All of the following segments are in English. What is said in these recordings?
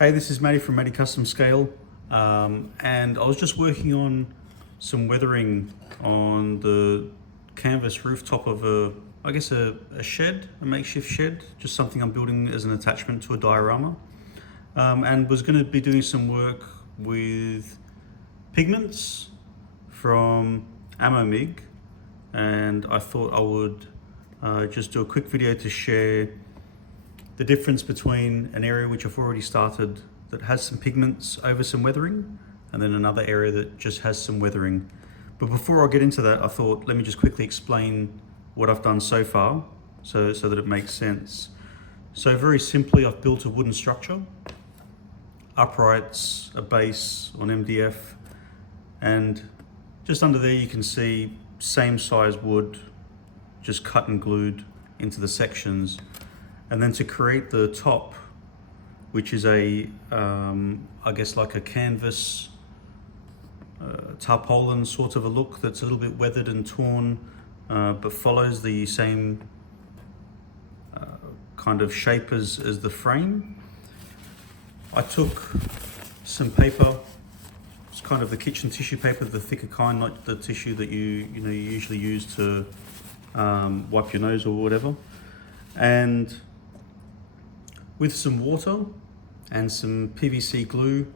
Hey, this is Matty from Matty Custom Scale, and I was just working on some weathering on the canvas rooftop of a shed, a makeshift shed, just something I'm building as an attachment to a diorama, and was going to be doing some work with pigments from Ammomig, and I thought I would just do a quick video to share the difference between an area which I've already started that has some pigments over some weathering, and then another area that just has some weathering. But before I get into that, I thought, let me just quickly explain what I've done so far so that it makes sense. So very simply, I've built a wooden structure, uprights, a base on MDF, and just under there you can see same size wood, just cut and glued into the sections. And then to create the top, which is I guess like a canvas tarpaulin sort of a look that's a little bit weathered and torn, but follows the same kind of shape as the frame. I took some paper, it's kind of the kitchen tissue paper, the thicker kind, not the tissue that you usually use to wipe your nose or whatever, and with some water and some PVC glue,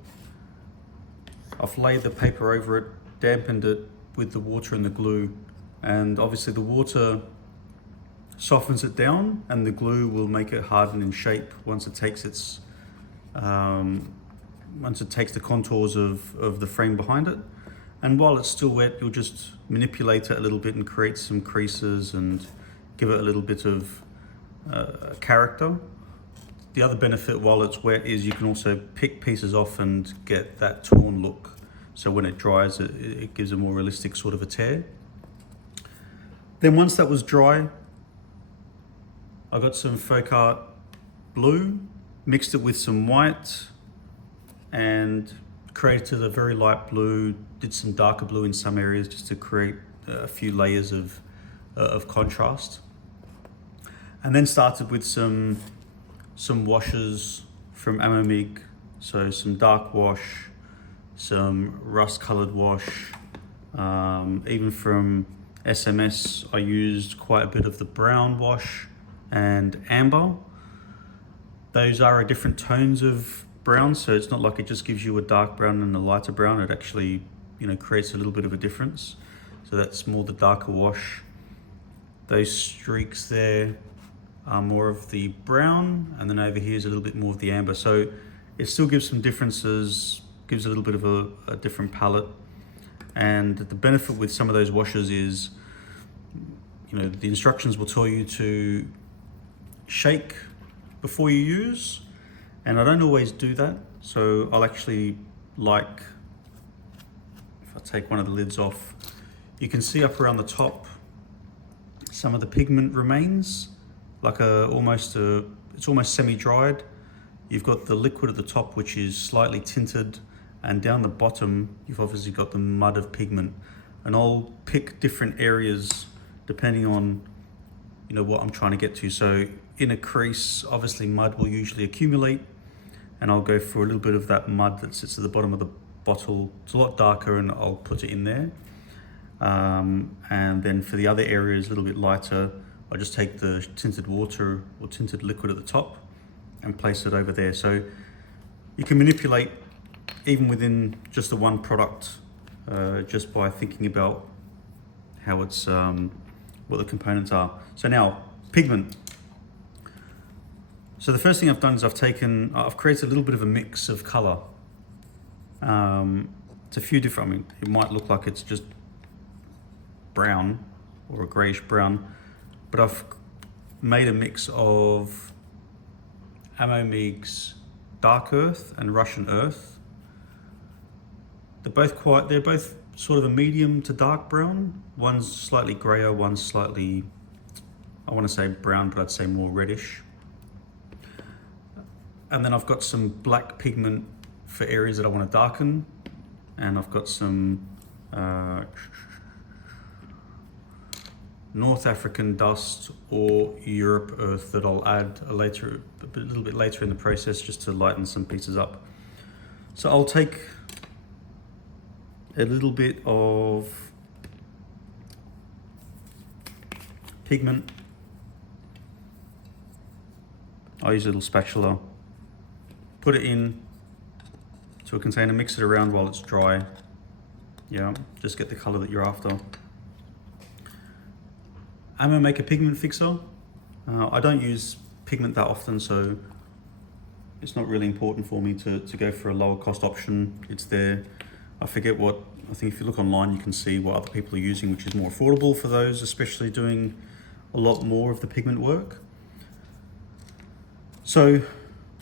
I've laid the paper over it, dampened it with the water and the glue, and obviously the water softens it down and the glue will make it harden in shape once it takes the contours of the frame behind it. And while it's still wet, you'll just manipulate it a little bit and create some creases and give it a little bit of character. The other benefit while it's wet is you can also pick pieces off and get that torn look. So when it dries, it gives a more realistic sort of a tear. Then once that was dry, I got some folk art blue, mixed it with some white, and created a very light blue, did some darker blue in some areas just to create a few layers of contrast. And then started with some washes from Ammomig, so some dark wash, some rust colored wash, even from SMS I used quite a bit of the brown wash and amber. Those are different tones of brown, so it's not like it just gives you a dark brown and a lighter brown. It actually creates a little bit of a difference. So that's more the darker wash. Those streaks there are more of the brown, and then over here is a little bit more of the amber. So it still gives some differences, gives a little bit of a different palette. And the benefit with some of those washes is, the instructions will tell you to shake before you use, and I don't always do that. So I'll actually, if I take one of the lids off, you can see up around the top some of the pigment remains, like it's almost semi-dried. You've got the liquid at the top, which is slightly tinted, and down the bottom, you've obviously got the mud of pigment. And I'll pick different areas depending on, what I'm trying to get to. So in a crease, obviously mud will usually accumulate, and I'll go for a little bit of that mud that sits at the bottom of the bottle. It's a lot darker, and I'll put it in there. And then for the other areas, a little bit lighter, I'll just take the tinted water or tinted liquid at the top and place it over there. So you can manipulate even within just the one product, just by thinking about how it's, what the components are. So now, pigment. So the first thing I've done is I've created a little bit of a mix of color. It's a few different, it might look like it's just brown or a grayish brown, but I've made a mix of Ammomig's dark earth and Russian earth. They're both sort of a medium to dark brown. One's slightly grayer, one's slightly, I want to say brown, but I'd say more reddish. And then I've got some black pigment for areas that I want to darken, and I've got some North African dust or Europe earth that I'll add a little bit later in the process just to lighten some pieces up. So I'll take a little bit of pigment. I'll use a little spatula, put it in to a container, mix it around while it's dry. Yeah, just get the color that you're after. Ammomig a pigment fixer. I don't use pigment that often, so it's not really important for me to go for a lower cost option. It's there. I think if you look online, you can see what other people are using, which is more affordable for those, especially doing a lot more of the pigment work. So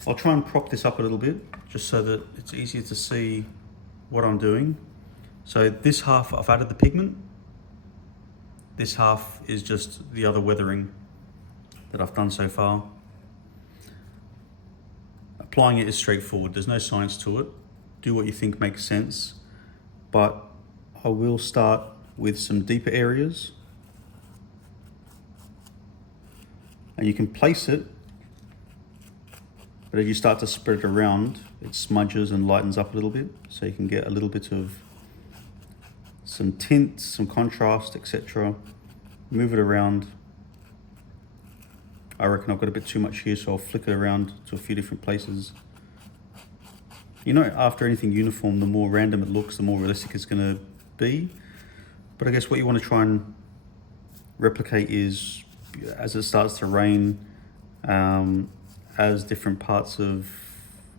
I'll try and prop this up a little bit, just so that it's easier to see what I'm doing. So this half I've added the pigment. This half is just the other weathering that I've done so far. Applying it is straightforward. There's no science to it. Do what you think makes sense. But I will start with some deeper areas. And you can place it, but as you start to spread it around, it smudges and lightens up a little bit, so you can get a little bit of some tint, some contrast, etc. Move it around. I reckon I've got a bit too much here, so I'll flick it around to a few different places. You know, after anything uniform, the more random it looks, the more realistic it's going to be. But I guess what you want to try and replicate is, as it starts to rain, as different parts of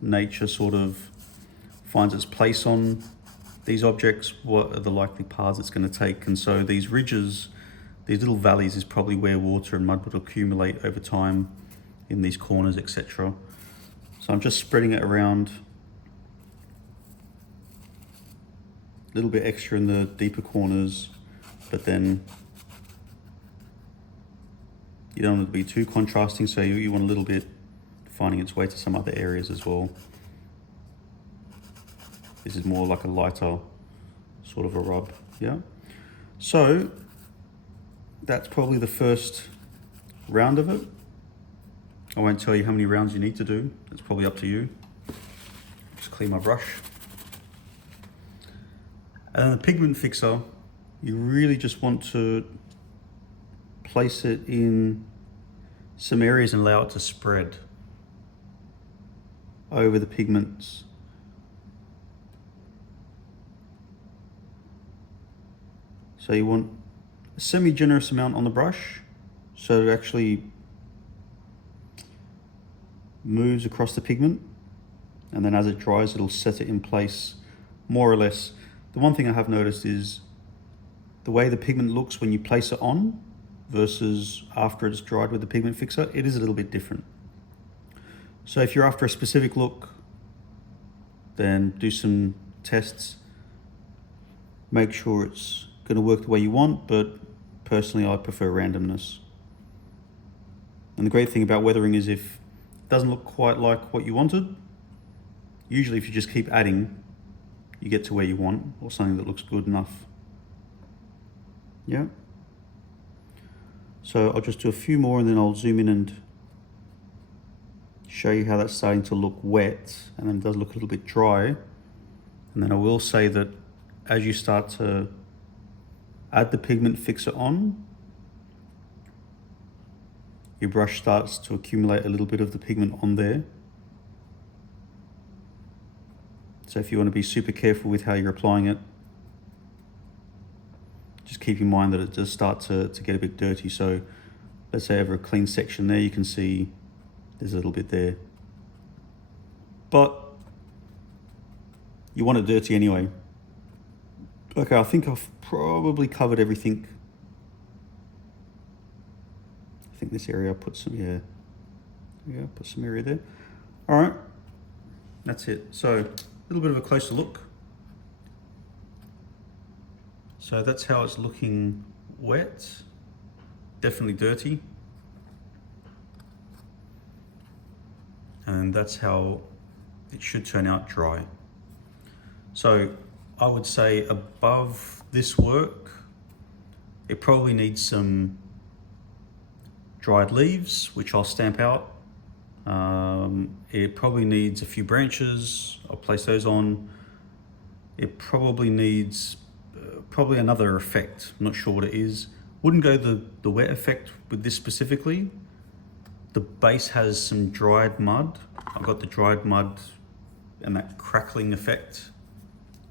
nature sort of finds its place on these objects, what are the likely paths it's going to take. And so these ridges, these little valleys, is probably where water and mud would accumulate over time in these corners, etc. So I'm just spreading it around. A little bit extra in the deeper corners, but then you don't want it to be too contrasting, so you want a little bit finding its way to some other areas as well. This is more like a lighter sort of a rub, yeah? So that's probably the first round of it. I won't tell you how many rounds you need to do. It's probably up to you. Just clean my brush. And the pigment fixer, you really just want to place it in some areas and allow it to spread over the pigments. So you want a semi-generous amount on the brush, so it actually moves across the pigment, and then as it dries, it'll set it in place more or less. The one thing I have noticed is the way the pigment looks when you place it on versus after it's dried with the pigment fixer, it is a little bit different. So if you're after a specific look, then do some tests. Make sure it's going to work the way you want, but personally I prefer randomness. And the great thing about weathering is if it doesn't look quite like what you wanted, usually if you just keep adding, you get to where you want, or something that looks good enough. Yeah. So I'll just do a few more and then I'll zoom in and show you how that's starting to look wet, and then it does look a little bit dry. And then I will say that as you start to add the pigment fixer on, your brush starts to accumulate a little bit of the pigment on there. So if you want to be super careful with how you're applying it, just keep in mind that it does start to get a bit dirty. So let's say over a clean section there, you can see there's a little bit there. But you want it dirty anyway. Okay, I think I've probably covered everything. I think this area I put some, put some area there. All right, that's it. So a little bit of a closer look. So that's how it's looking wet, definitely dirty. And that's how it should turn out dry. So I would say above this work, it probably needs some dried leaves, which I'll stamp out. It probably needs a few branches. I'll place those on. It probably needs probably another effect. I'm not sure what it is. Wouldn't go the wet effect with this specifically. The base has some dried mud. I've got the dried mud and that crackling effect.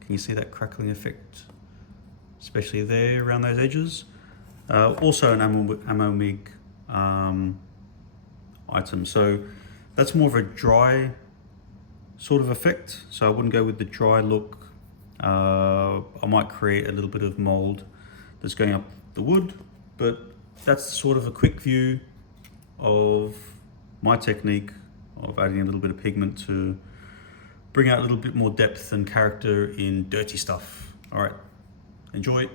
Can you see that crackling effect? Especially there around those edges. Also an Ammomig item. So that's more of a dry sort of effect. So I wouldn't go with the dry look. I might create a little bit of mold that's going up the wood, but that's sort of a quick view of my technique of adding a little bit of pigment to bring out a little bit more depth and character in dirty stuff. All right, enjoy.